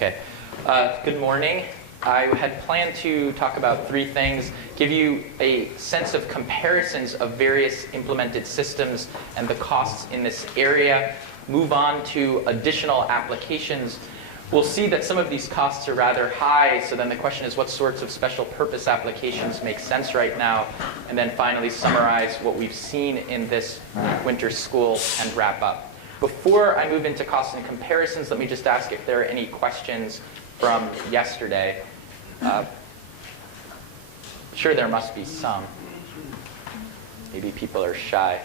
Okay. Good morning. I had planned to talk about three things, give you a sense of comparisons of various implemented systems and the costs in this area, move on to additional applications. We'll see that some of these costs are rather high, so then the question is what sorts of special purpose applications make sense right now, and then finally summarize what we've seen in this winter school and wrap up. Before I move into costs and comparisons, let me just ask if there are any questions from yesterday. Sure, there must be some. Maybe people are shy.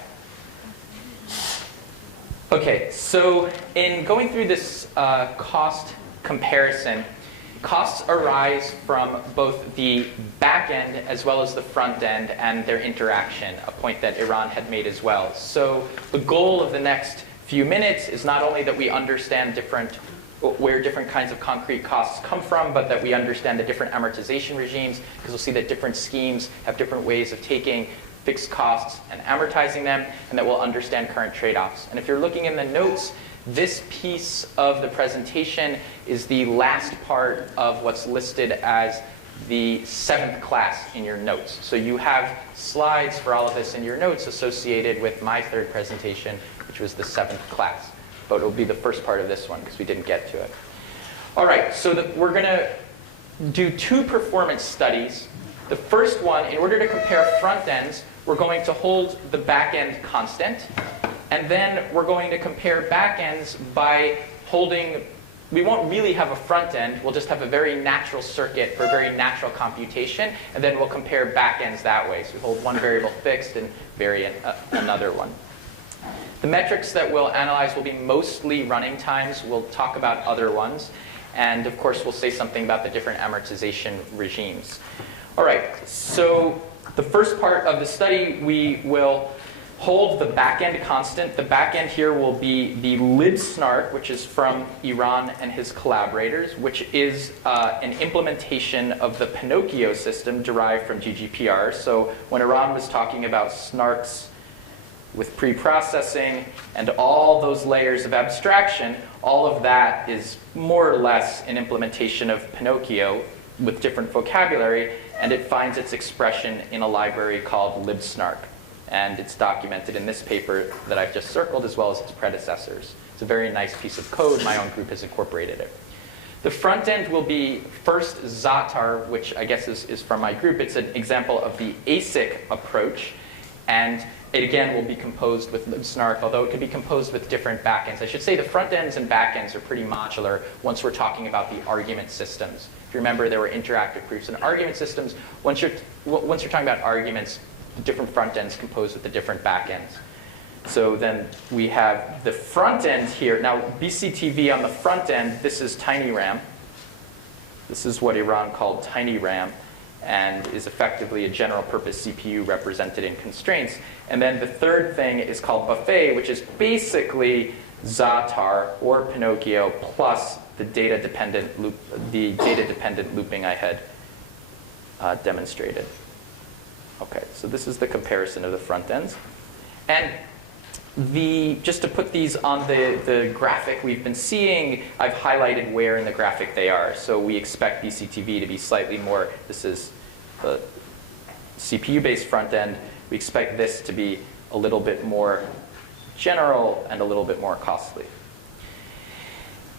Okay, so in going through this cost comparison, costs arise from both the back end as well as the front end and their interaction, a point that Iran had made as well. So the goal of the next few minutes is not only that we understand where different kinds of concrete costs come from, but that we understand the different amortization regimes, because we'll see that different schemes have different ways of taking fixed costs and amortizing them, and that we'll understand current trade-offs. And if you're looking in the notes, this piece of the presentation is the last part of what's listed as the 7th class in your notes. So you have slides for all of this in your notes associated with my third presentation, which was the 7th class. But it will be the first part of this one because we didn't get to it. All right, so we're going to do two performance studies. The first one, in order to compare front ends, we're going to hold the back end constant. And then we're going to compare back ends by holding, we won't really have a front end. We'll just have a very natural circuit for very natural computation. And then we'll compare back ends that way. So we hold one variable fixed and vary another one. The metrics that we'll analyze will be mostly running times. We'll talk about other ones. And of course, we'll say something about the different amortization regimes. All right, so the first part of the study, we will hold the backend constant. The backend here will be the libsnark, which is from Iran and his collaborators, which is an implementation of the Pinocchio system derived from GDPR. So when Iran was talking about snarks with pre-processing and all those layers of abstraction, all of that is more or less an implementation of Pinocchio with different vocabulary, and it finds its expression in a library called libsnark. And it's documented in this paper that I've just circled, as well as its predecessors. It's a very nice piece of code. My own group has incorporated it. The front end will be first Zatar, which I guess is from my group. It's an example of the ASIC approach. And it, again, will be composed with libsnark, although it could be composed with different backends. I should say the front ends and back ends are pretty modular once we're talking about the argument systems. If you remember, there were interactive proofs and argument systems. Once you're talking about arguments, the different front ends composed with the different back ends. So then we have the front end here. Now, BCTV on the front end, this is tiny RAM. This is what Iran called tiny RAM, and is effectively a general purpose CPU represented in constraints. And then the third thing is called buffet, which is basically Zatar or Pinocchio plus the data dependent looping I had demonstrated. Okay, so this is the comparison of the front ends. And just to put these on the graphic we've been seeing, I've highlighted where in the graphic they are. So we expect BCTV to be slightly more, this is the CPU-based front end. We expect this to be a little bit more general and a little bit more costly.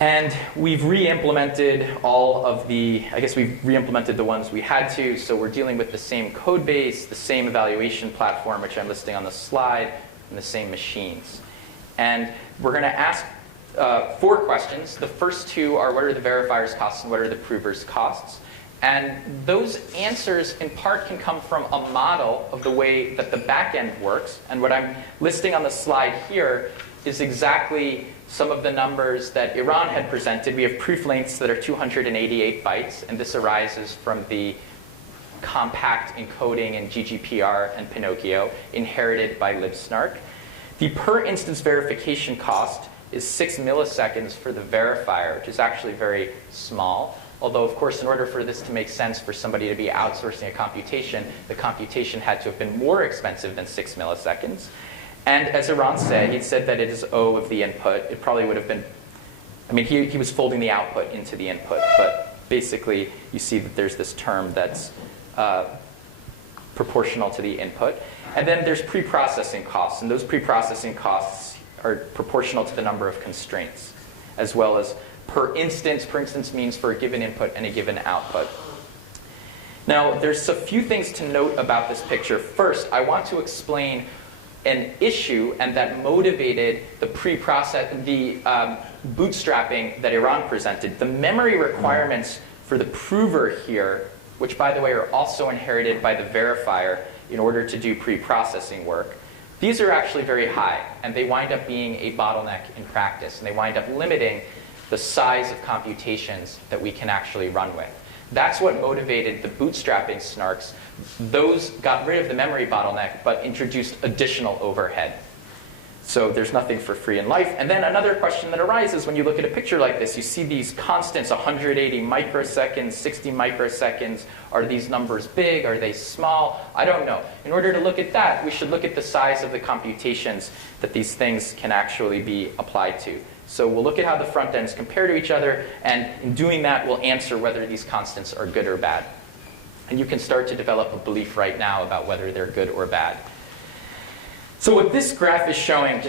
And we've re-implemented all of we've re-implemented the ones we had to. So we're dealing with the same code base, the same evaluation platform, which I'm listing on the slide, and the same machines. And we're going to ask 4 questions. The first 2 are what are the verifier's costs and what are the prover's costs. And those answers in part can come from a model of the way that the back end works. And what I'm listing on the slide here is exactly some of the numbers that Iran had presented. We have proof lengths that are 288 bytes, and this arises from the compact encoding in GDPR and Pinocchio, inherited by libsnark. The per instance verification cost is 6 milliseconds for the verifier, which is actually very small. Although, of course, in order for this to make sense for somebody to be outsourcing a computation, the computation had to have been more expensive than 6 milliseconds. And as Iran said, he said that it is O of the input. It probably would have been I mean, he was folding the output into the input, but basically you see that there's this term that's proportional to the input. And then there's pre-processing costs, and those pre-processing costs are proportional to the number of constraints, as well as per instance. Per instance means for a given input and a given output. Now, there's a few things to note about this picture. First, I want to explain an issue and that motivated the bootstrapping that Iran presented. The memory requirements for the prover here, which by the way are also inherited by the verifier in order to do pre-processing work, these are actually very high, and they wind up being a bottleneck in practice, and they wind up limiting the size of computations that we can actually run with. That's what motivated the bootstrapping snarks. Those got rid of the memory bottleneck, but introduced additional overhead. So there's nothing for free in life. And then another question that arises when you look at a picture like this, you see these constants, 180 microseconds, 60 microseconds. Are these numbers big? Are they small? I don't know. In order to look at that, we should look at the size of the computations that these things can actually be applied to. So we'll look at how the front ends compare to each other, and in doing that, we'll answer whether these constants are good or bad. And you can start to develop a belief right now about whether they're good or bad. So what this graph is showing,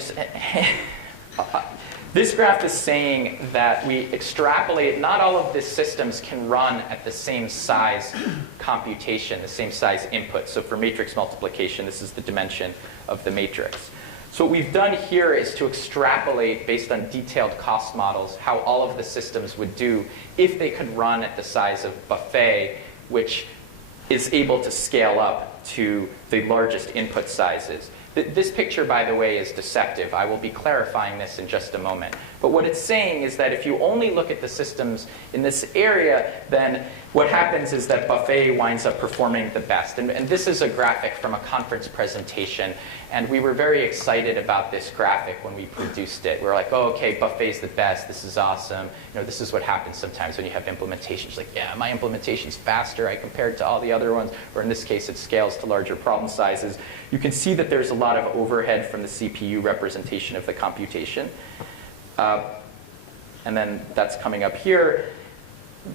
this graph is saying that we extrapolate, not all of these systems can run at the same size computation, the same size input. So for matrix multiplication, this is the dimension of the matrix. So what we've done here is to extrapolate, based on detailed cost models, how all of the systems would do if they could run at the size of Buffet, which is able to scale up to the largest input sizes. This picture, by the way, is deceptive. I will be clarifying this in just a moment. But what it's saying is that if you only look at the systems in this area, then what happens is that Buffet winds up performing the best. And this is a graphic from a conference presentation. And we were very excited about this graphic when we produced it. We were like, oh, OK, Buffet's the best. This is awesome. You know, this is what happens sometimes when you have implementations. Like, yeah, my implementation's faster. I compared to all the other ones. Or in this case, it scales to larger problem sizes. You can see that there's a lot of overhead from the CPU representation of the computation. And then that's coming up here.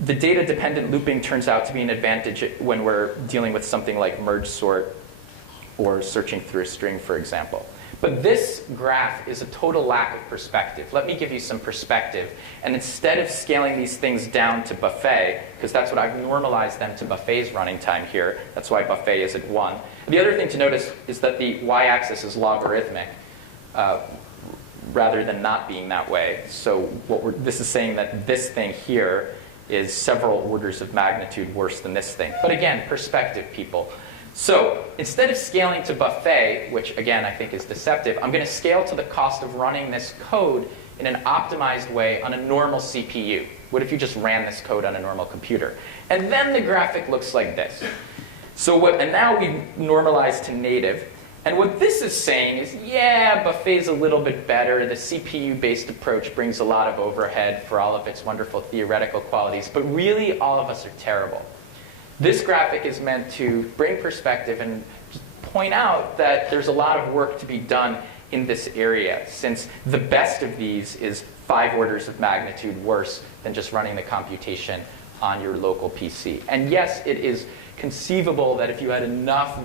The data-dependent looping turns out to be an advantage when we're dealing with something like merge sort or searching through a string, for example. But this graph is a total lack of perspective. Let me give you some perspective. And instead of scaling these things down to Buffet, because that's what I've normalized them to Buffet's running time here. That's why Buffet is at 1. The other thing to notice is that the y-axis is logarithmic, rather than not being that way. So this is saying that this thing here is several orders of magnitude worse than this thing. But again, perspective, people. So instead of scaling to Buffet, which again I think is deceptive, I'm going to scale to the cost of running this code in an optimized way on a normal CPU. What if you just ran this code on a normal computer? And then the graphic looks like this. And now we normalize to native. And what this is saying is, yeah, Buffet's a little bit better. The CPU-based approach brings a lot of overhead for all of its wonderful theoretical qualities. But really, all of us are terrible. This graphic is meant to bring perspective and point out that there's a lot of work to be done in this area, since the best of these is 5 orders of magnitude worse than just running the computation on your local PC. And yes, it is conceivable that if you had enough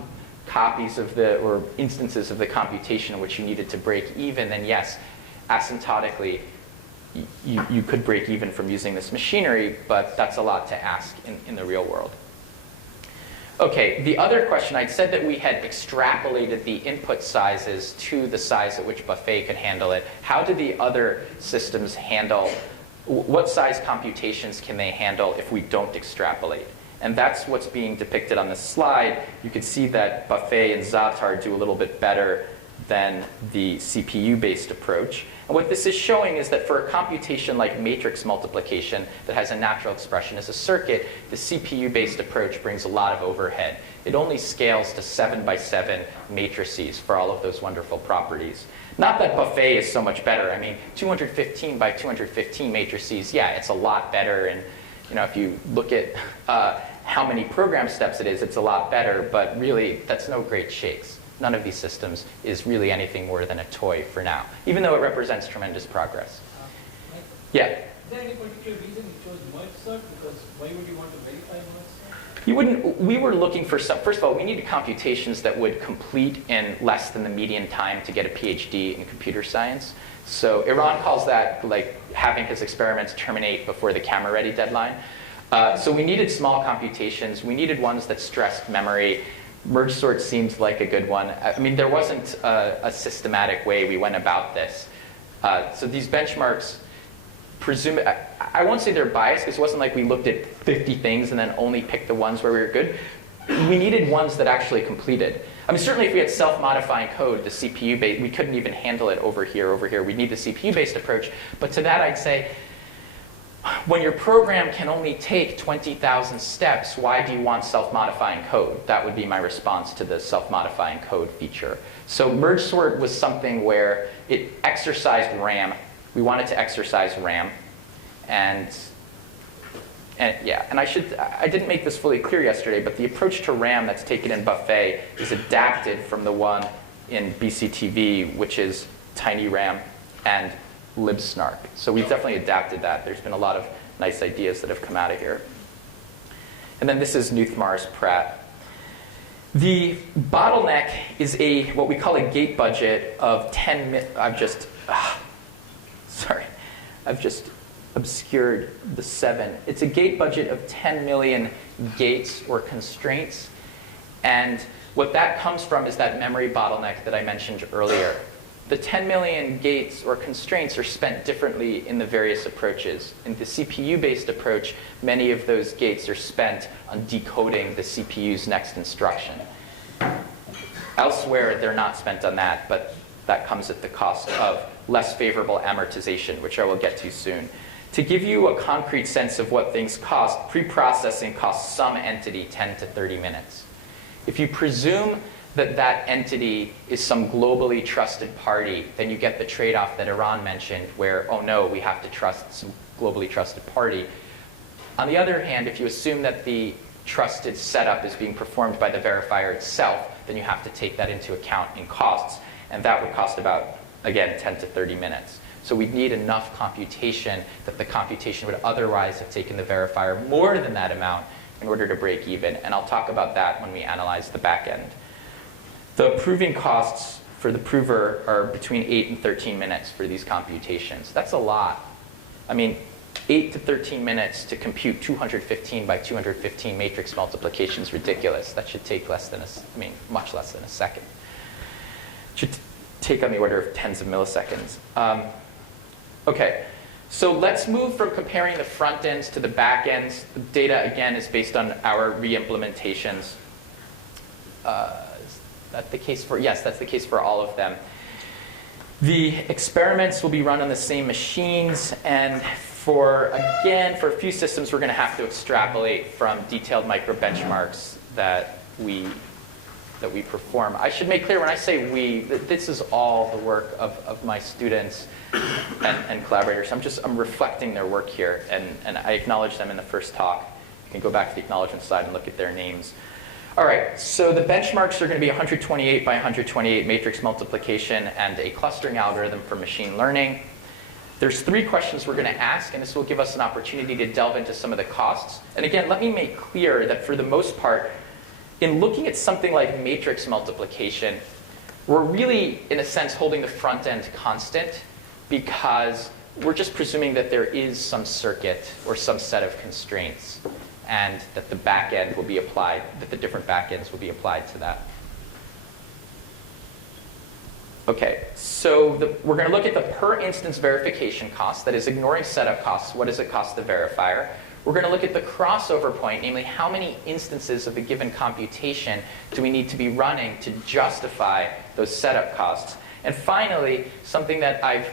copies of or instances of the computation in which you needed to break even, then yes, asymptotically, you could break even from using this machinery, but that's a lot to ask in the real world. OK, the other question, I'd said that we had extrapolated the input sizes to the size at which Buffet could handle it. How do the other systems handle, what size computations can they handle if we don't extrapolate? And that's what's being depicted on this slide. You can see that Buffet and Zatar do a little bit better than the CPU-based approach. And what this is showing is that for a computation like matrix multiplication that has a natural expression as a circuit, the CPU-based approach brings a lot of overhead. It only scales to 7 by 7 matrices for all of those wonderful properties. Not that Buffet is so much better. I mean, 215 by 215 matrices, yeah, it's a lot better. And if you look at how many program steps it is, it's a lot better. But really, that's no great shakes. None of these systems is really anything more than a toy for now, even though it represents tremendous progress. Yeah. Is there any particular reason you chose merge sort? Because why would you want to verify merge sort? You wouldn't, we were looking for some, first of all, we needed computations that would complete in less than the median time to get a PhD in computer science. So Iran calls that like having his experiments terminate before the camera-ready deadline. So we needed small computations. We needed ones that stressed memory. Merge sort seemed like a good one. I mean, there wasn't a systematic way we went about this. So these benchmarks, I won't say they're biased, because it wasn't like we looked at 50 things and then only picked the ones where we were good. We needed ones that actually completed. I mean, certainly if we had self-modifying code, the CPU-based, we couldn't even handle it over here. We need the CPU-based approach. But to that, I'd say, when your program can only take 20,000 steps, why do you want self-modifying code? That would be my response to the self-modifying code feature. So merge sort was something where it exercised RAM. We wanted to exercise RAM. And I didn't make this fully clear yesterday, but the approach to RAM that's taken in Buffet is adapted from the one in BCTV, which is tiny RAM and libsnark. So we've definitely adapted that. There's been a lot of nice ideas that have come out of here. And then this is Knuth-Mars Pratt. The bottleneck is what we call a gate budget of 10 I've just obscured the 7. It's a gate budget of 10 million gates or constraints. And what that comes from is that memory bottleneck that I mentioned earlier. The 10 million gates or constraints are spent differently in the various approaches. In the CPU-based approach, many of those gates are spent on decoding the CPU's next instruction. Elsewhere, they're not spent on that, but that comes at the cost of less favorable amortization, which I will get to soon. To give you a concrete sense of what things cost, pre-processing costs some entity 10 to 30 minutes. If you presume that that entity is some globally trusted party, then you get the trade-off that Iran mentioned, where, oh no, we have to trust some globally trusted party. On the other hand, if you assume that the trusted setup is being performed by the verifier itself, then you have to take that into account in costs. And that would cost about, again, 10 to 30 minutes. So we'd need enough computation that the computation would otherwise have taken the verifier more than that amount in order to break even. And I'll talk about that when we analyze the back end. The proving costs for the prover are between 8 and 13 minutes for these computations. That's a lot. I mean, 8 to 13 minutes to compute 215 by 215 matrix multiplication is ridiculous. That should take much less than a second. It should take on the order of tens of milliseconds. Okay, so let's move from comparing the front ends to the back ends. The data, again, is based on our re-implementations. That's the case for, yes, that's the case for all of them. The experiments will be run on the same machines, and for a few systems, we're going to have to extrapolate from detailed micro-benchmarks that we perform. I should make clear when I say we, that this is all the work of my students and collaborators. I'm reflecting their work here, and I acknowledge them in the first talk. You can go back to the acknowledgement slide and look at their names. All right, so the benchmarks are going to be 128 by 128 matrix multiplication and a clustering algorithm for machine learning. There's 3 questions we're going to ask, and this will give us an opportunity to delve into some of the costs. And again, let me make clear that for the most part, in looking at something like matrix multiplication, we're really, in a sense, holding the front end constant because we're just presuming that there is some circuit or some set of constraints and that the back end will be applied, that the different back ends will be applied to that. Okay, so we're going to look at the per instance verification cost, that is ignoring setup costs. What does it cost the verifier? We're going to look at the crossover point, namely how many instances of a given computation do we need to be running to justify those setup costs. And finally, something that I've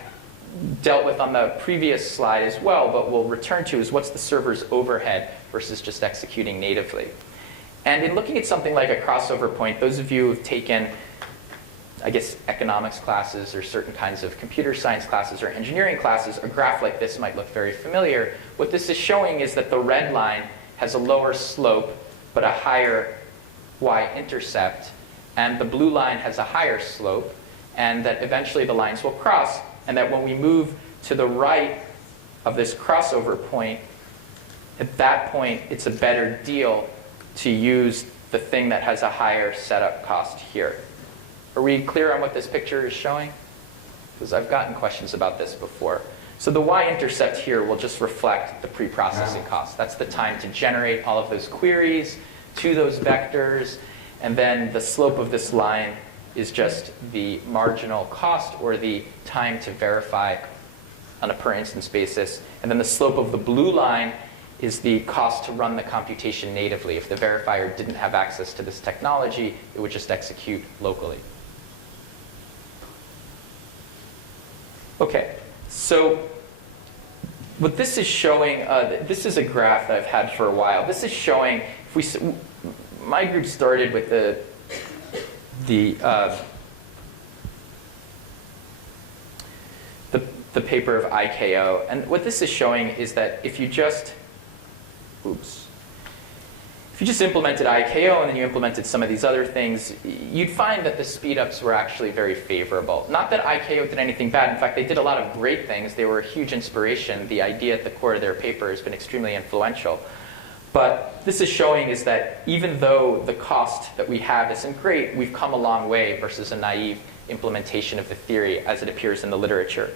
dealt with on the previous slide as well, but we'll return to, is what's the server's overhead versus just executing natively. And in looking at something like a crossover point, those of you who have taken, I guess, economics classes or certain kinds of computer science classes or engineering classes, a graph like this might look very familiar. What this is showing is that the red line has a lower slope but a higher y-intercept, and the blue line has a higher slope, and that eventually the lines will cross, and that when we move to the right of this crossover point, at that point, it's a better deal to use the thing that has a higher setup cost here. Are we clear on what this picture is showing? Because I've gotten questions about this before. So the y-intercept here will just reflect the pre-processing cost. That's the time to generate all of those queries to those vectors. And then the slope of this line is just the marginal cost, or the time to verify on a per instance basis. And then the slope of the blue line is the cost to run the computation natively. If the verifier didn't have access to this technology, it would just execute locally. Okay, so what this is showing, this is a graph that I've had for a while. This is showing, my group started with the paper of IKO, and what this is showing is that if you just implemented IKO and then you implemented some of these other things, you'd find that the speedups were actually very favorable. Not that IKO did anything bad. In fact, they did a lot of great things. They were a huge inspiration. The idea at the core of their paper has been extremely influential. But this is showing is that even though the cost that we have isn't great, we've come a long way versus a naive implementation of the theory as it appears in the literature.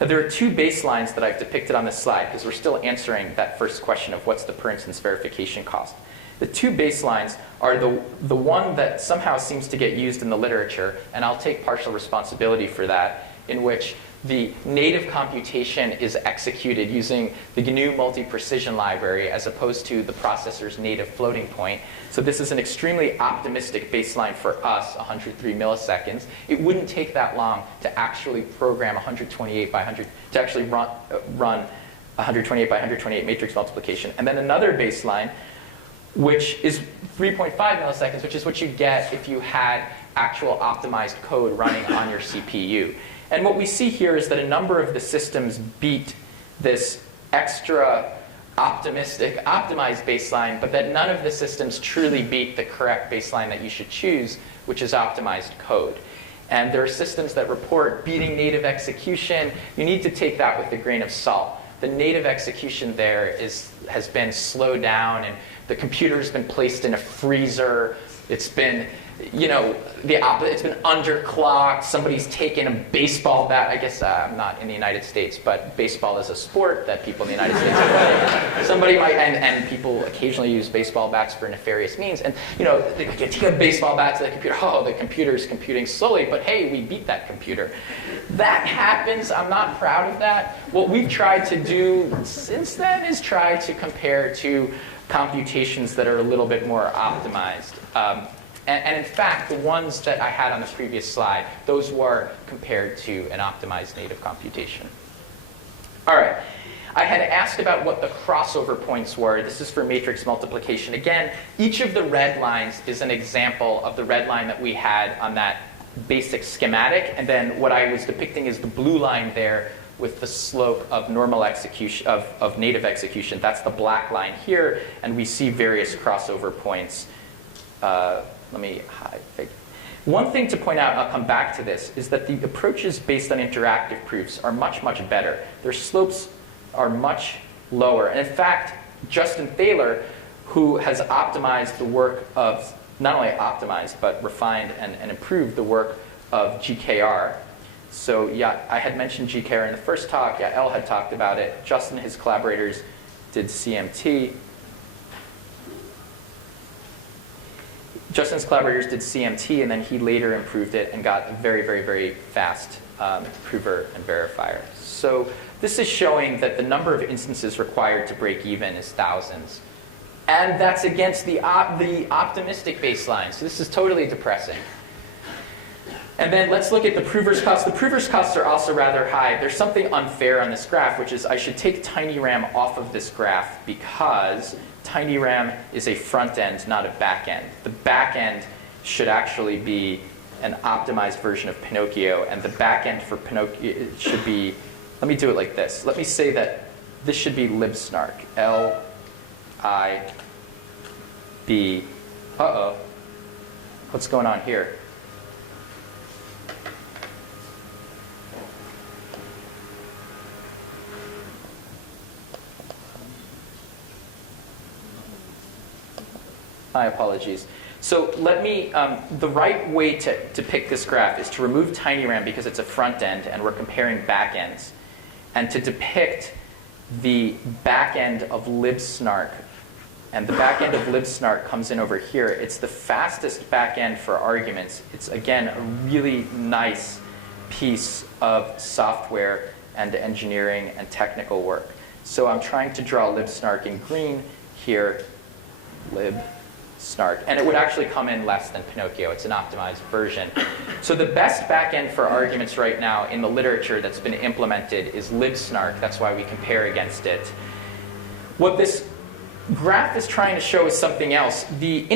Now, there are two baselines that I've depicted on this slide because we're still answering that first question of what's the per instance verification cost. The two baselines are the one that somehow seems to get used in the literature, and I'll take partial responsibility for that, in which the native computation is executed using the GNU multi-precision library as opposed to the processor's native floating point. So this is an extremely optimistic baseline for us, 103 milliseconds. It wouldn't take that long to actually program 128 by 100, to actually run 128 by 128 matrix multiplication. And then another baseline, which is 3.5 milliseconds, which is what you get if you had actual optimized code running on your CPU. And what we see here is that a number of the systems beat this extra optimistic, optimized baseline, but that none of the systems truly beat the correct baseline that you should choose, which is optimized code. And there are systems that report beating native execution. You need to take that with a grain of salt. The native execution there has been slowed down, and the computer's been placed in a freezer. It's been, it's been underclocked. Somebody's taken a baseball bat. I guess I'm not in the United States, but baseball is a sport that people in the United States play. Somebody might, and people occasionally use baseball bats for nefarious means. And they can take a baseball bat to the computer. Oh, the computer's computing slowly, but hey, we beat that computer. That happens. I'm not proud of that. What we've tried to do since then is try to compare to computations that are a little bit more optimized. And in fact, the ones that I had on the previous slide, those were compared to an optimized native computation. All right. I had asked about what the crossover points were. This is for matrix multiplication. Again, each of the red lines is an example of the red line that we had on that basic schematic. And then what I was depicting is the blue line there with the slope of normal execution, of native execution. That's the black line here. And we see various crossover points. Let me hide. One thing to point out, I'll come back to this, is that the approaches based on interactive proofs are much, much better. Their slopes are much lower. And in fact, Justin Thaler, who has optimized the work of, not only optimized, but refined and improved the work of GKR. So yeah, I had mentioned GKR in the first talk. Yael had talked about it. Justin and his collaborators did CMT. Justin's collaborators did CMT, and then he later improved it and got a very, very, very fast prover and verifier. So this is showing that the number of instances required to break even is thousands. And that's against the optimistic baseline. So this is totally depressing. And then let's look at the prover's costs. The prover's costs are also rather high. There's something unfair on this graph, which is I should take TinyRAM off of this graph because TinyRAM is a front end, not a back end. The back end should actually be an optimized version of Pinocchio, and the back end for Pinocchio should be, let me do it like this. Let me say that this should be libsnark, L-I-B, uh-oh, what's going on here? My apologies. So let me, the right way to depict this graph is to remove tinyRAM because it's a front end and we're comparing back ends, and to depict the back end of libsnark. And the back end of libsnark comes in over here. It's the fastest back end for arguments. It's, again, a really nice piece of software and engineering and technical work. So I'm trying to draw libsnark in green here, libsnark. And it would actually come in less than Pinocchio. It's an optimized version. So the best backend for arguments right now in the literature that's been implemented is libsnark. That's why we compare against it. What this graph is trying to show is something else. The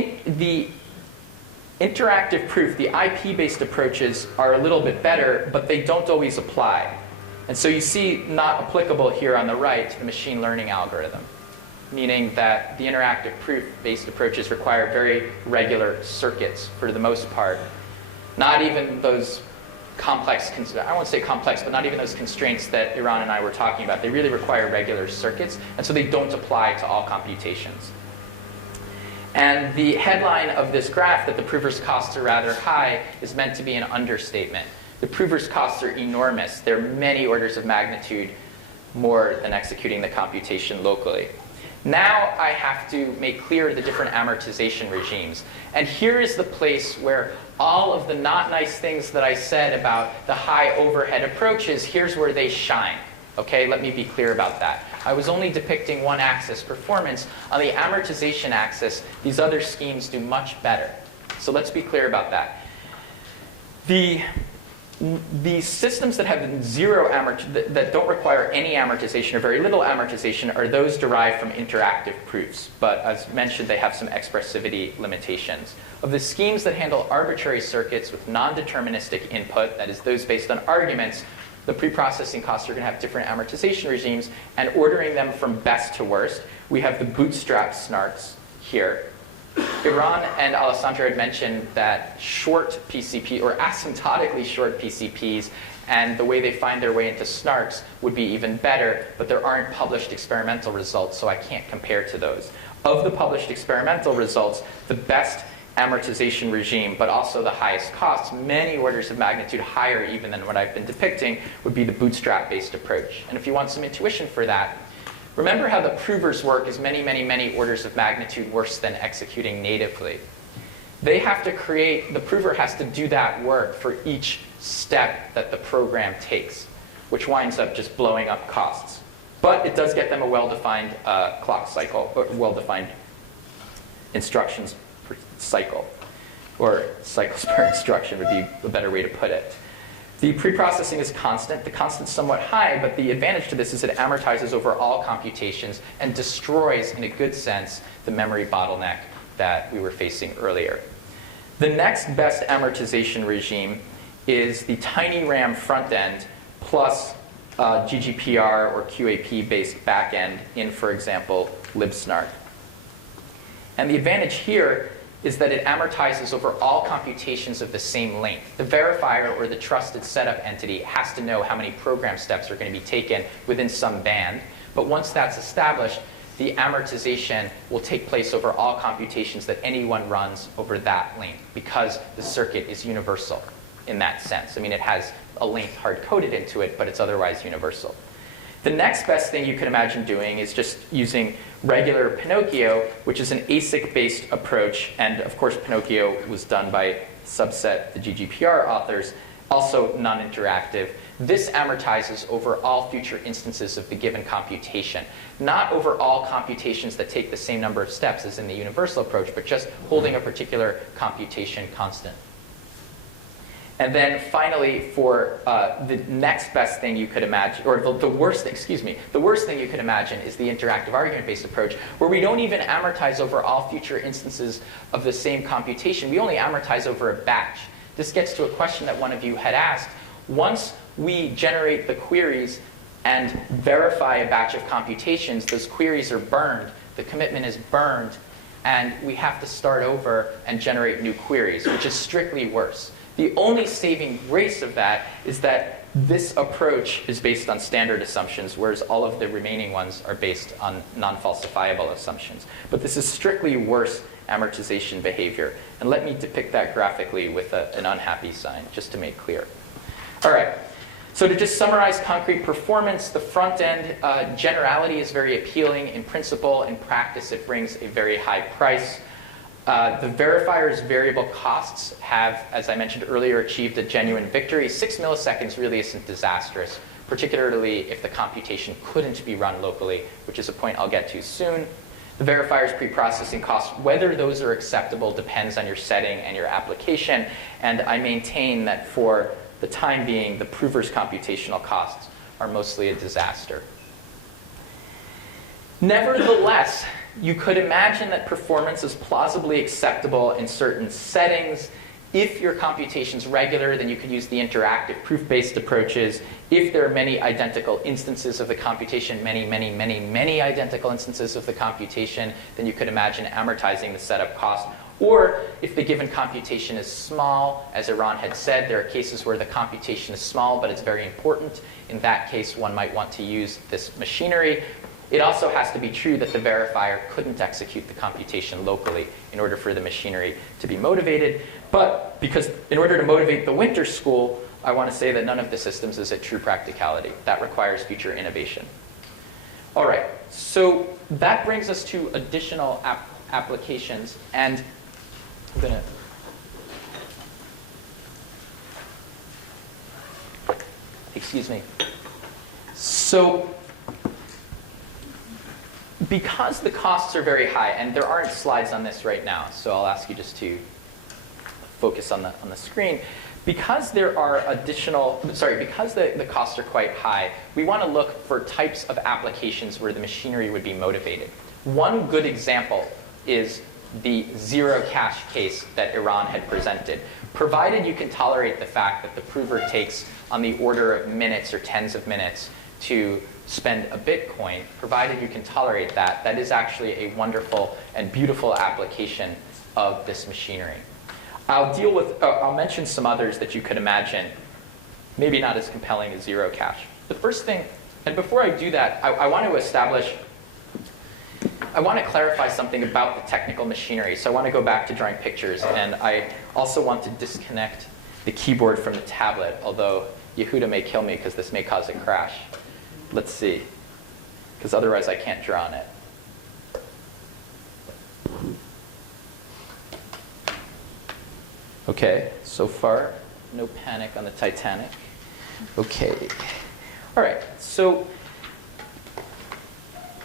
interactive proof, the IP-based approaches are a little bit better, but they don't always apply. And so you see not applicable here on the right to the machine learning algorithm, meaning that the interactive proof-based approaches require very regular circuits for the most part. Not even those complex, I won't say complex, but not even those constraints that Iran and I were talking about. They really require regular circuits, and so they don't apply to all computations. And the headline of this graph, that the prover's costs are rather high, is meant to be an understatement. The prover's costs are enormous. They're many orders of magnitude more than executing the computation locally. Now I have to make clear the different amortization regimes. And here is the place where all of the not nice things that I said about the high overhead approaches, here's where they shine. Okay, let me be clear about that. I was only depicting one axis, performance. On the amortization axis, these other schemes do much better. So let's be clear about that. The systems that have that don't require any amortization or very little amortization are those derived from interactive proofs. But as mentioned, they have some expressivity limitations. Of the schemes that handle arbitrary circuits with non-deterministic input, that is those based on arguments, the pre-processing costs are going to have different amortization regimes, and ordering them from best to worst, we have the bootstrap snarks here. Iran and Alessandro had mentioned that short PCP, or asymptotically short PCPs, and the way they find their way into snarks would be even better, but there aren't published experimental results, so I can't compare to those. Of the published experimental results, the best amortization regime, but also the highest costs, many orders of magnitude higher even than what I've been depicting, would be the bootstrap-based approach. And if you want some intuition for that, remember how the provers work is many, many, many orders of magnitude worse than executing natively. They have to create, the prover has to do that work for each step that the program takes, which winds up just blowing up costs. But it does get them a well-defined clock cycle, or well-defined instructions per cycle, or cycles per instruction would be a better way to put it. The preprocessing is constant. The constant's somewhat high, but the advantage to this is it amortizes over all computations and destroys, in a good sense, the memory bottleneck that we were facing earlier. The next best amortization regime is the tinyRAM front end plus GGPR or QAP-based backend in, for example, libsnark. And the advantage here is that it amortizes over all computations of the same length. The verifier, or the trusted setup entity, has to know how many program steps are going to be taken within some band. But once that's established, the amortization will take place over all computations that anyone runs over that length, because the circuit is universal in that sense. I mean, it has a length hard-coded into it, but it's otherwise universal. The next best thing you could imagine doing is just using regular Pinocchio, which is an ASIC-based approach. And of course, Pinocchio was done by Subset, the GGPR authors, also non-interactive. This amortizes over all future instances of the given computation. Not over all computations that take the same number of steps as in the universal approach, but just holding a particular computation constant. And then finally, for the next best thing you could imagine, or the worst thing you could imagine is the interactive argument-based approach, where we don't even amortize over all future instances of the same computation. We only amortize over a batch. This gets to a question that one of you had asked. Once we generate the queries and verify a batch of computations, those queries are burned, the commitment is burned, and we have to start over and generate new queries, which is strictly worse. The only saving grace of that is that this approach is based on standard assumptions, whereas all of the remaining ones are based on non-falsifiable assumptions. But this is strictly worse amortization behavior. And let me depict that graphically with an unhappy sign, just to make clear. All right. So to just summarize concrete performance, the front end generality is very appealing in principle. In practice, it brings a very high price. The verifier's variable costs have, as I mentioned earlier, achieved a genuine victory. 6 milliseconds really isn't disastrous, particularly if the computation couldn't be run locally, which is a point I'll get to soon. The verifier's preprocessing costs, whether those are acceptable, depends on your setting and your application. And I maintain that for the time being, the prover's computational costs are mostly a disaster. Nevertheless, you could imagine that performance is plausibly acceptable in certain settings. If your computation's regular, then you could use the interactive proof-based approaches. If there are many identical instances of the computation, many identical instances of the computation, then you could imagine amortizing the setup cost. Or if the given computation is small, as Eran had said, there are cases where the computation is small, but it's very important. In that case, one might want to use this machinery. It also has to be true that the verifier couldn't execute the computation locally in order for the machinery to be motivated. But because in order to motivate the winter school, I want to say that none of the systems is at true practicality. That requires future innovation. All right, so that brings us to additional applications. And I'm going to, excuse me. So because the costs are very high, and there aren't slides on this right now, so I'll ask you just to focus on the screen. Because there are because the costs are quite high, we want to look for types of applications where the machinery would be motivated. One good example is the zero cache case that Eran had presented. Provided you can tolerate the fact that the prover takes on the order of minutes or tens of minutes to spend a Bitcoin, provided you can tolerate that, that is actually a wonderful and beautiful application of this machinery. I'll mention some others that you could imagine, maybe not as compelling as zero cache. The first thing, and before I do that, I want to clarify something about the technical machinery. So I want to go back to drawing pictures, and I also want to disconnect the keyboard from the tablet, although Yehuda may kill me because this may cause a crash. Let's see, because otherwise I can't draw on it. Okay, so far, no panic on the Titanic. Okay. All right, so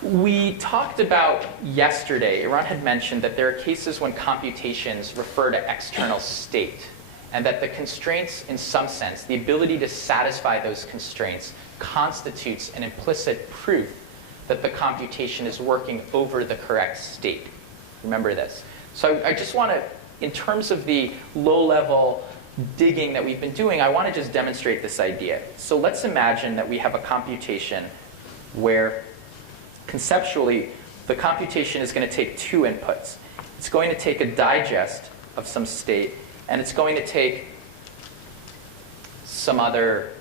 we talked about yesterday, Eran had mentioned that there are cases when computations refer to external state, and that the constraints, in some sense, the ability to satisfy those constraints constitutes an implicit proof that the computation is working over the correct state. Remember this. So I just want to, in terms of the low-level digging that we've been doing, I want to just demonstrate this idea. So let's imagine that we have a computation where conceptually the computation is going to take two inputs. It's going to take a digest of some state, and it's going to take some other,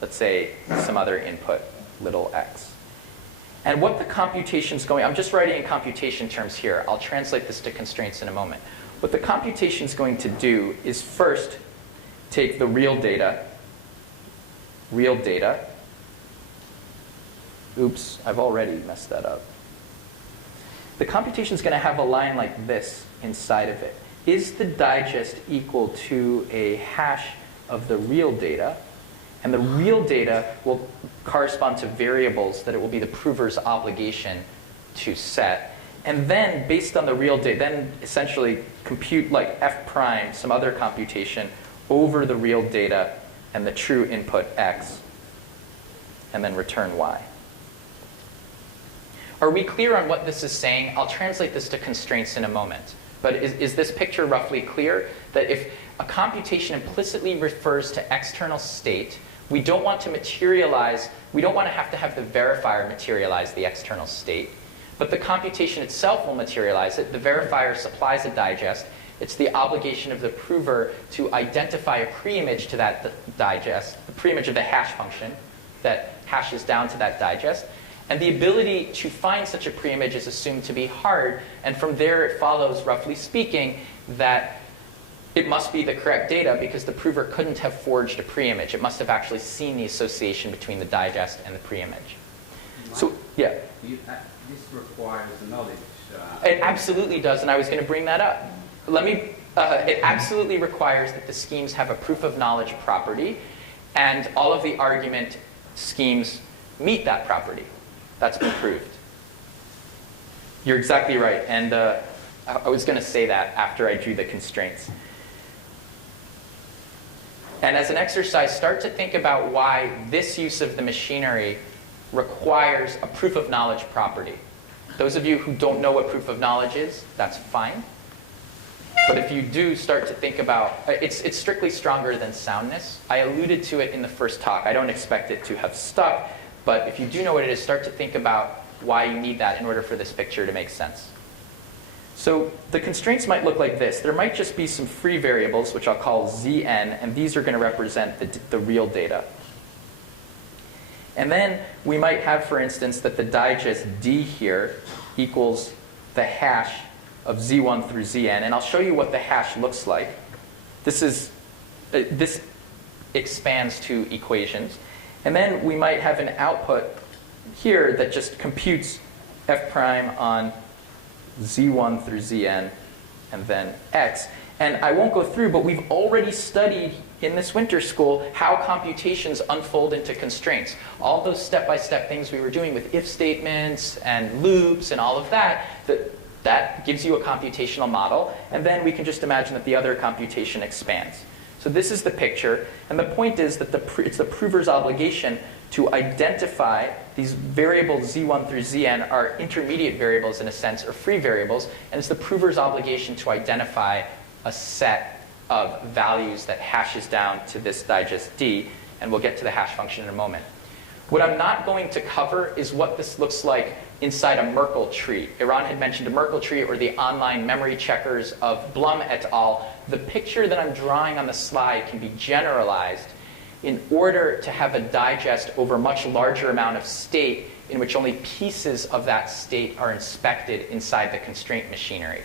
let's say, some other input, little x. And what the computation's going, I'm just writing in computation terms here. I'll translate this to constraints in a moment. What the computation's going to do is first take the real data. Oops, I've already messed that up. The computation's going to have a line like this inside of it. Is the digest equal to a hash of the real data? And the real data will correspond to variables that it will be the prover's obligation to set. And then, based on the real data, then essentially compute like f prime, some other computation, over the real data and the true input x, and then return y. Are we clear on what this is saying? I'll translate this to constraints in a moment. But is this picture roughly clear? That if a computation implicitly refers to external state, we don't want to materialize, we don't want to have the verifier materialize the external state, but the computation itself will materialize it. The verifier supplies a digest. It's the obligation of the prover to identify a preimage to that digest, the preimage of the hash function that hashes down to that digest. And the ability to find such a preimage is assumed to be hard. And from there, it follows, roughly speaking, that it must be the correct data because the prover couldn't have forged a preimage. It must have actually seen the association between the digest and the preimage. So, yeah. This requires knowledge. It absolutely does, and I was going to bring that up. It absolutely requires that the schemes have a proof of knowledge property, and all of the argument schemes meet that property. That's been proved. You're exactly right, and I was going to say that after I drew the constraints. And as an exercise, start to think about why this use of the machinery requires a proof of knowledge property. Those of you who don't know what proof of knowledge is, that's fine. But if you do start to think about, it's strictly stronger than soundness. I alluded to it in the first talk. I don't expect it to have stuck. But if you do know what it is, start to think about why you need that in order for this picture to make sense. So the constraints might look like this. There might just be some free variables, which I'll call Zn, and these are going to represent the real data. And then we might have, for instance, that the digest D here equals the hash of Z1 through Zn. And I'll show you what the hash looks like. This expands to equations. And then we might have an output here that just computes f prime on Z1 through Zn and then x. And I won't go through, but we've already studied in this winter school how computations unfold into constraints. All those step-by-step things we were doing with if statements and loops and all of that, that gives you a computational model. And then we can just imagine that the other computation expands. So this is the picture. And the point is that it's the prover's obligation to identify these variables Z1 through Zn are intermediate variables in a sense, or free variables. And it's the prover's obligation to identify a set of values that hashes down to this digest D. And we'll get to the hash function in a moment. What I'm not going to cover is what this looks like inside a Merkle tree. Iran had mentioned a Merkle tree or the online memory checkers of Blum et al. The picture that I'm drawing on the slide can be generalized in order to have a digest over a much larger amount of state in which only pieces of that state are inspected inside the constraint machinery.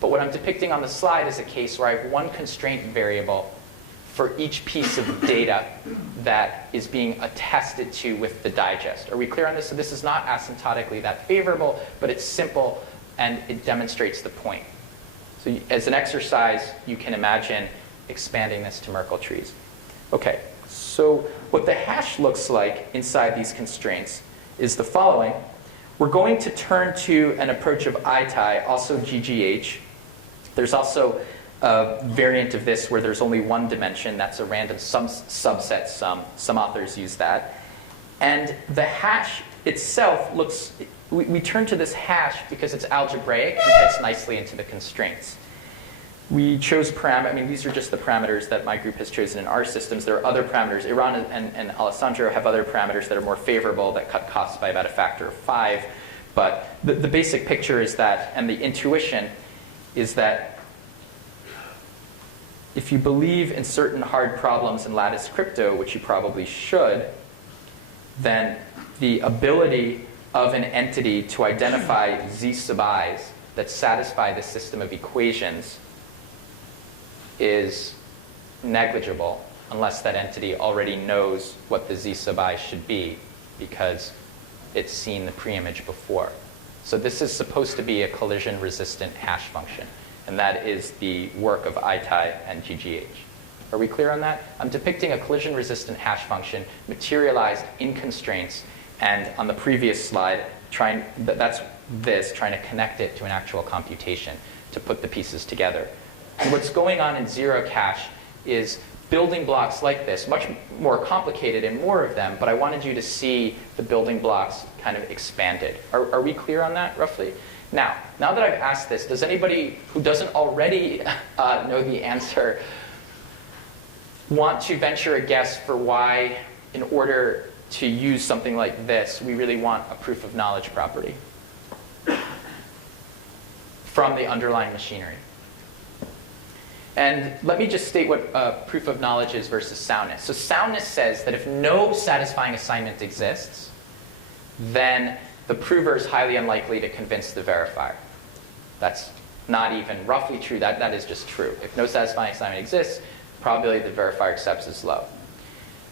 But what I'm depicting on the slide is a case where I have one constraint variable for each piece of data that is being attested to with the digest. Are we clear on this? So this is not asymptotically that favorable, but it's simple and it demonstrates the point. So as an exercise, you can imagine expanding this to Merkle trees. Okay, so what the hash looks like inside these constraints is the following. We're going to turn to an approach of ITI, also GGH. There's also a variant of this where there's only one dimension. That's a random subset sum. Some authors use that. And the hash itself looks, we turn to this hash because it's algebraic and fits nicely into the constraints. We chose these are just the parameters that my group has chosen in our systems. There are other parameters. Iran and Alessandro have other parameters that are more favorable that cut costs by about a factor of 5. But the basic picture is that, and the intuition is that if you believe in certain hard problems in lattice crypto, which you probably should, then the ability of an entity to identify z sub i's that satisfy the system of equations is negligible unless that entity already knows what the z sub I should be because it's seen the preimage before. So this is supposed to be a collision-resistant hash function. And that is the work of ITI and GGH. Are we clear on that? I'm depicting a collision-resistant hash function materialized in constraints. And on the previous slide, trying to connect it to an actual computation to put the pieces together. And what's going on in zero cache is building blocks like this, much more complicated and more of them, but I wanted you to see the building blocks kind of expanded. Are we clear on that, roughly? Now that I've asked this, does anybody who doesn't already know the answer want to venture a guess for why, in order to use something like this, we really want a proof of knowledge property from the underlying machinery? And let me just state what proof of knowledge is versus soundness. So soundness says that if no satisfying assignment exists, then the prover is highly unlikely to convince the verifier. That's not even roughly true. That is just true. If no satisfying assignment exists, the probability the verifier accepts is low.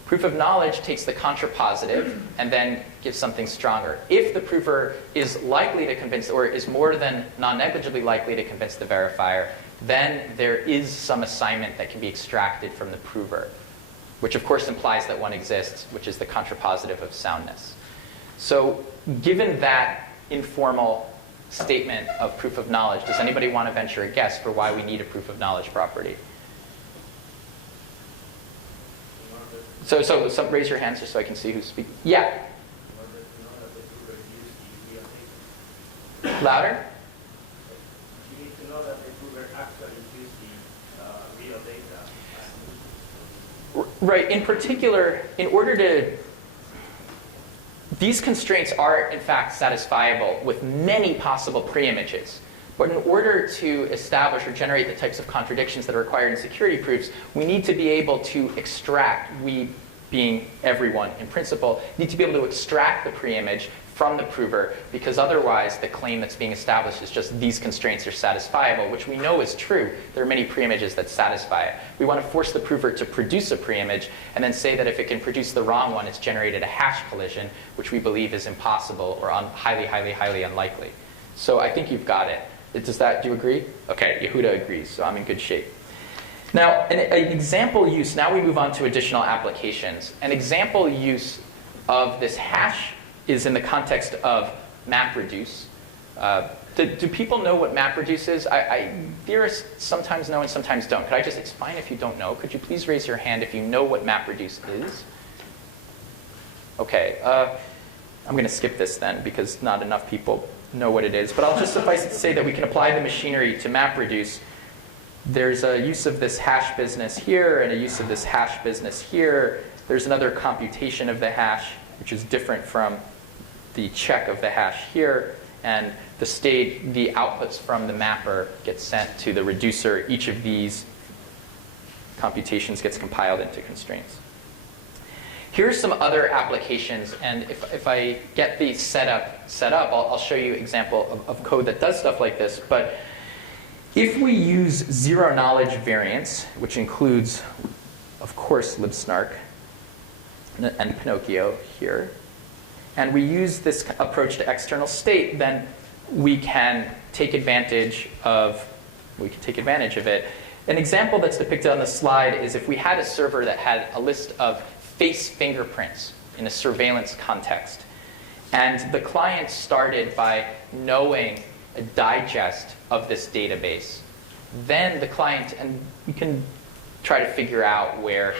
Proof of knowledge takes the contrapositive and then gives something stronger. If the prover is likely to convince, or is more than non-negligibly likely to convince the verifier, then there is some assignment that can be extracted from the prover, which of course implies that one exists, which is the contrapositive of soundness. So given that informal statement of proof of knowledge, does anybody want to venture a guess for why we need a proof of knowledge property? So raise your hands just so I can see who's speaking. Yeah. Louder? You need to know that the prover actually used the real data. Right. In particular, in order to... These constraints are, in fact, satisfiable with many possible pre-images. But in order to establish or generate the types of contradictions that are required in security proofs, we need to be able to extract, we being everyone in principle, need to be able to extract the pre-image from the prover, because otherwise the claim that's being established is just these constraints are satisfiable, which we know is true. There are many pre-images that satisfy it. We want to force the prover to produce a pre-image and then say that if it can produce the wrong one, it's generated a hash collision, which we believe is impossible or highly, highly, highly unlikely. So I think you've got it. Do you agree? Okay, Yehuda agrees, so I'm in good shape. Now, an example use, now we move on to additional applications. An example use of this hash is in the context of MapReduce. Do people know what MapReduce is? Theorists sometimes know and sometimes don't. It's fine if you don't know. Could you please raise your hand if you know what MapReduce is? Okay, I'm going to skip this then because not enough people know what it is. But I'll just suffice it to say that we can apply the machinery to MapReduce. There's a use of this hash business here and a use of this hash business here. There's another computation of the hash, which is different from the check of the hash here. And the outputs from the mapper get sent to the reducer. Each of these computations gets compiled into constraints. Here's some other applications, and if I get these set up, I'll show you an example of code that does stuff like this. But if we use zero-knowledge variance, which includes, of course, libsnark and Pinocchio here, and we use this approach to external state, then we can take advantage of it. An example that's depicted on the slide is if we had a server that had a list of face fingerprints in a surveillance context. And the client started by knowing a digest of this database. Then the client, and we can try to figure out where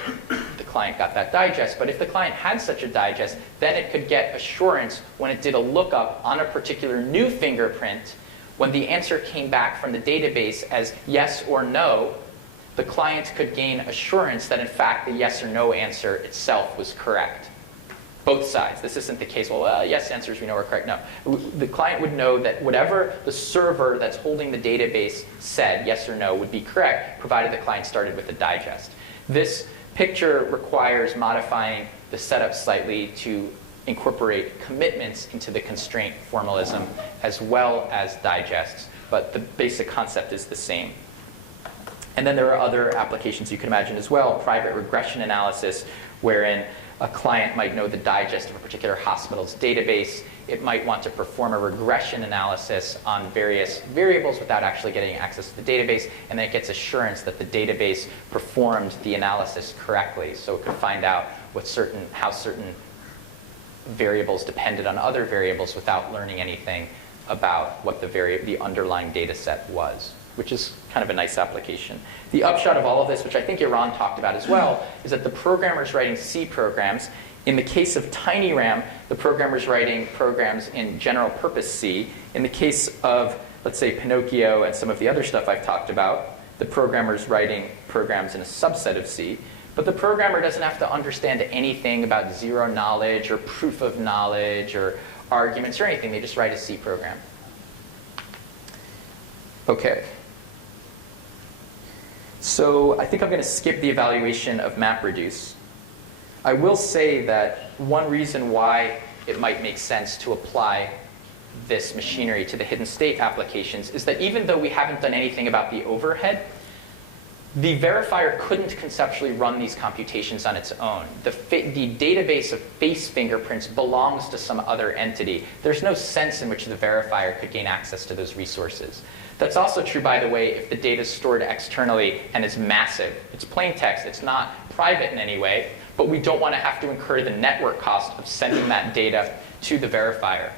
the client got that digest, but if the client had such a digest, then it could get assurance when it did a lookup on a particular new fingerprint. When the answer came back from the database as yes or no, the client could gain assurance that, in fact, the yes or no answer itself was correct. Both sides. This isn't the case, well, yes answers we know are correct. No. The client would know that whatever the server that's holding the database said, yes or no, would be correct, provided the client started with a digest. This picture requires modifying the setup slightly to incorporate commitments into the constraint formalism as well as digests, but the basic concept is the same. And then there are other applications you can imagine as well. Private regression analysis, wherein a client might know the digest of a particular hospital's database. It might want to perform a regression analysis on various variables without actually getting access to the database, and then it gets assurance that the database performed the analysis correctly. So it could find out how certain variables depended on other variables without learning anything about what the underlying data set was, which is kind of a nice application. The upshot of all of this, which I think Iran talked about as well, is that the programmers writing C programs, in the case of TinyRAM, the programmers writing programs in general purpose C. In the case of, let's say, Pinocchio and some of the other stuff I've talked about, the programmers writing programs in a subset of C. But the programmer doesn't have to understand anything about zero knowledge or proof of knowledge or arguments or anything. They just write a C program. Okay. So I think I'm going to skip the evaluation of MapReduce. I will say that one reason why it might make sense to apply this machinery to the hidden state applications is that even though we haven't done anything about the overhead, the verifier couldn't conceptually run these computations on its own. The database of face fingerprints belongs to some other entity. There's no sense in which the verifier could gain access to those resources. That's also true, by the way, if the data is stored externally and is massive. It's plain text. It's not private in any way, but we don't want to have to incur the network cost of sending that data to the verifier.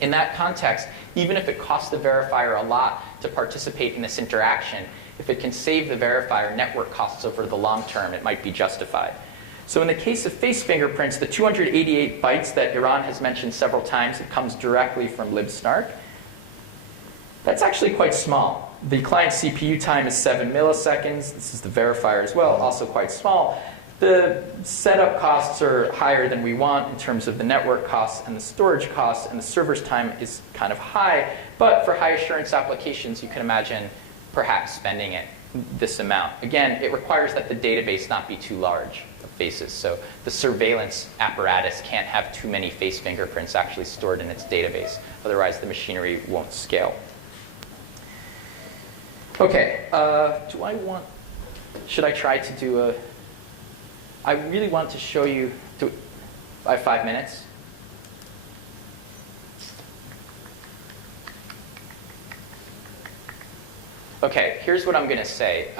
In that context, even if it costs the verifier a lot to participate in this interaction, if it can save the verifier network costs over the long term, it might be justified. So in the case of face fingerprints, the 288 bytes that Iran has mentioned several times, it comes directly from libsnark. That's actually quite small. The client CPU time is 7 milliseconds. This is the verifier as well, also quite small. The setup costs are higher than we want in terms of the network costs and the storage costs, and the server's time is kind of high. But for high assurance applications, you can imagine perhaps spending it this amount. Again, it requires that the database not be too large of faces. So the surveillance apparatus can't have too many face fingerprints actually stored in its database. Otherwise, the machinery won't scale. Okay, should I try to do a, I really want to show you, I have 5 minutes. Okay, here's what I'm going to say.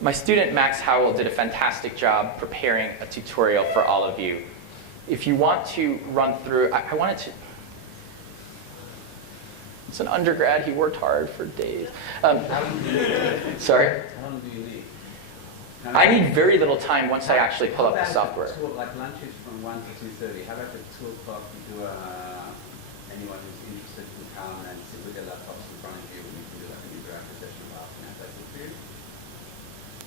My student Max Howell did a fantastic job preparing a tutorial for all of you. If you want to run through, I wanted to, it's an undergrad, he worked hard for days. Sorry? How long do you need? I need very little time once I actually pull up the software. Like lunch is from 1 to 2:30. How about the 2 o'clock you do anyone who's interested can come and sit with their laptops in front of you and you can do like an interactive session about that. That's good for you?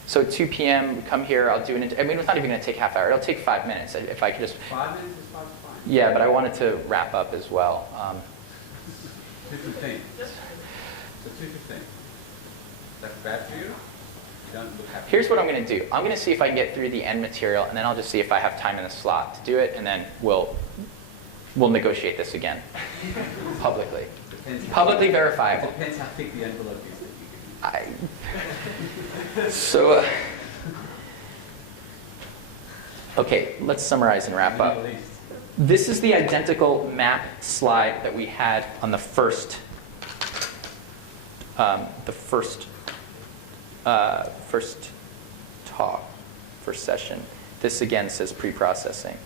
So 2 p.m., we come here, I'll do an, I mean, it's not even going to take half hour. It'll take 5 minutes if I could just. 5 minutes is fine. Yeah, but I wanted to wrap up as well. 2:15. So 2:15. Is that bad for you? Don't look happy. Here's what I'm going to do. I'm going to see if I can get through the end material, and then I'll just see if I have time in the slot to do it, and then we'll negotiate this again publicly. Publicly verifiable. It depends how thick the envelope is that you give me. So, okay, let's summarize and wrap up. This is the identical map slide that we had on the first session. This again says pre-processing.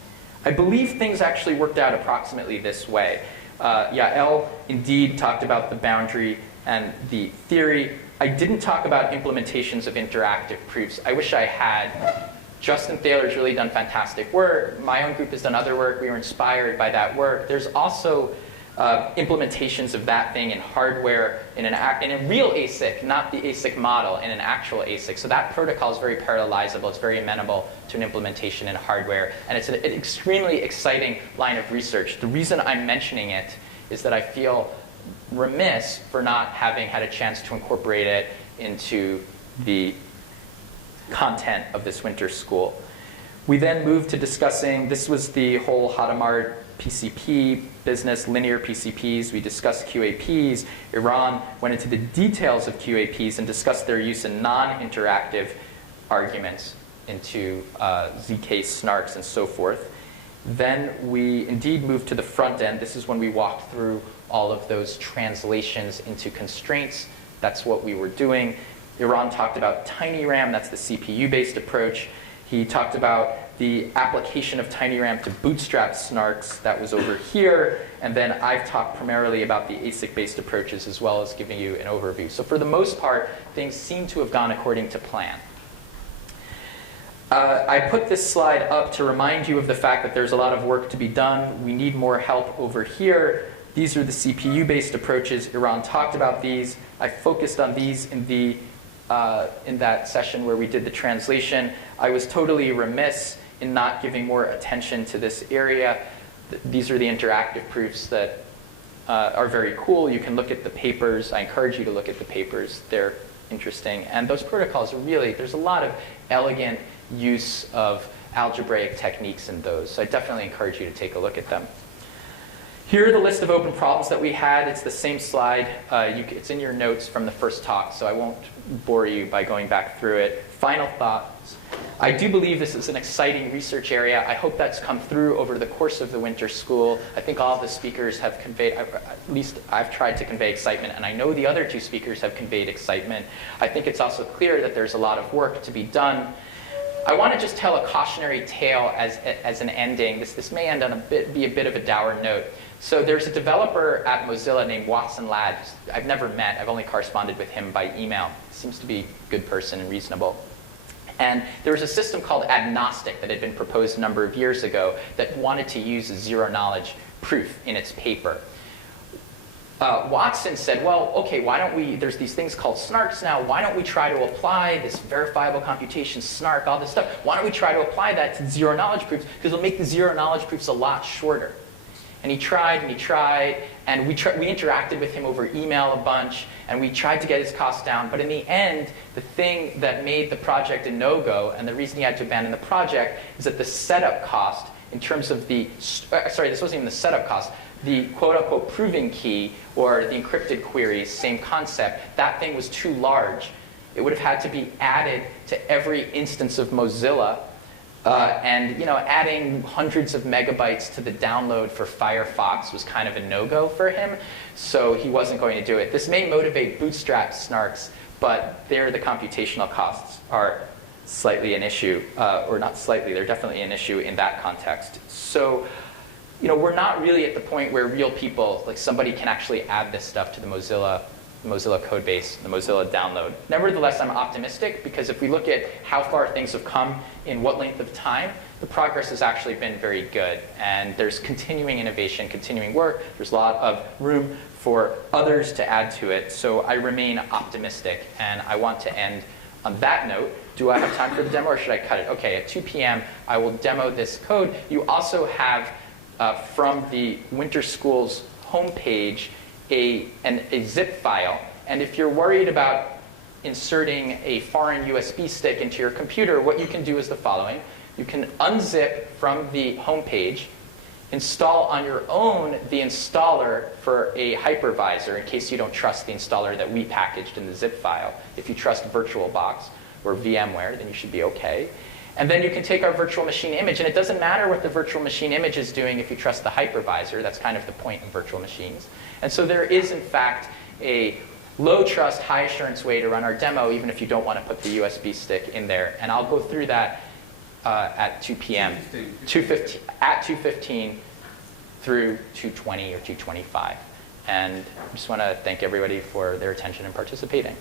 I believe things actually worked out approximately this way. Yael indeed talked about the boundary and the theory. I didn't talk about implementations of interactive proofs. I wish I had. Justin Thaler's really done fantastic work. My own group has done other work. We were inspired by that work. There's also implementations of that thing in hardware, in a real ASIC, not the ASIC model, in an actual ASIC. So that protocol is very parallelizable. It's very amenable to an implementation in hardware. And it's an extremely exciting line of research. The reason I'm mentioning it is that I feel remiss for not having had a chance to incorporate it into the content of this winter school. We then moved to discussing, this was the whole Hadamard PCP business, linear PCPs. We discussed QAPs. Iran went into the details of QAPs and discussed their use in non-interactive arguments into ZK snarks and so forth. Then we indeed moved to the front end. This is when we walked through all of those translations into constraints. That's what we were doing. Iran talked about TinyRAM, that's the CPU-based approach. He talked about the application of TinyRAM to bootstrap snarks, that was over here. And then I've talked primarily about the ASIC-based approaches as well as giving you an overview. So for the most part, things seem to have gone according to plan. I put this slide up to remind you of the fact that there's a lot of work to be done. We need more help over here. These are the CPU-based approaches. Iran talked about these. I focused on these in that session where we did the translation. I was totally remiss in not giving more attention to this area. These are the interactive proofs that are very cool. You can look at the papers. I encourage you to look at the papers. They're interesting. And those protocols are really, there's a lot of elegant use of algebraic techniques in those. So I definitely encourage you to take a look at them. Here are the list of open problems that we had. It's the same slide. It's in your notes from the first talk, so I won't bore you by going back through it. Final thoughts. I do believe this is an exciting research area. I hope that's come through over the course of the winter school. I think all of the speakers have conveyed, at least I've tried to convey excitement, and I know the other two speakers have conveyed excitement. I think it's also clear that there's a lot of work to be done. I want to just tell a cautionary tale as an ending. This may end on be a bit of a dour note. So there's a developer at Mozilla named Watson Ladd. I've never met. I've only corresponded with him by email. Seems to be a good person and reasonable. And there was a system called agnostic that had been proposed a number of years ago that wanted to use a zero-knowledge proof in its paper. Watson said, well, okay, why don't we, there's these things called snarks now, why don't we try to apply this verifiable computation snark, all this stuff, why don't we try to apply that to zero-knowledge proofs, because it'll make the zero-knowledge proofs a lot shorter. And he tried, and we interacted with him over email a bunch, and we tried to get his costs down. But in the end, the thing that made the project a no-go, and the reason he had to abandon the project, is that the setup cost, in terms of the, sorry, this wasn't even the setup cost, the quote-unquote proving key, or the encrypted queries, same concept, that thing was too large. It would have had to be added to every instance of Mozilla. And adding hundreds of megabytes to the download for Firefox was kind of a no-go for him, so he wasn't going to do it. This may motivate bootstrap snarks, but there the computational costs are slightly an issue, or not slightly, they're definitely an issue in that context. So, we're not really at the point where real people, like somebody can actually add this stuff to the Mozilla code base, the Mozilla download. Nevertheless, I'm optimistic because if we look at how far things have come in what length of time, the progress has actually been very good. And there's continuing innovation, continuing work. There's a lot of room for others to add to it. So I remain optimistic. And I want to end on that note. Do I have time for the demo or should I cut it? OK, at 2 p.m. I will demo this code. You also have, from the Winter School's homepage, a zip file. And if you're worried about inserting a foreign USB stick into your computer, what you can do is the following. You can unzip from the homepage, install on your own the installer for a hypervisor in case you don't trust the installer that we packaged in the zip file. If you trust VirtualBox or VMware, then you should be OK. And then you can take our virtual machine image. And it doesn't matter what the virtual machine image is doing if you trust the hypervisor. That's kind of the point of virtual machines. And so there is, in fact, a low-trust, high-assurance way to run our demo, even if you don't want to put the USB stick in there. And I'll go through that at 2 p.m. 2:15 at 2:15 through 2:20 or 2:25. And I just want to thank everybody for their attention and participating.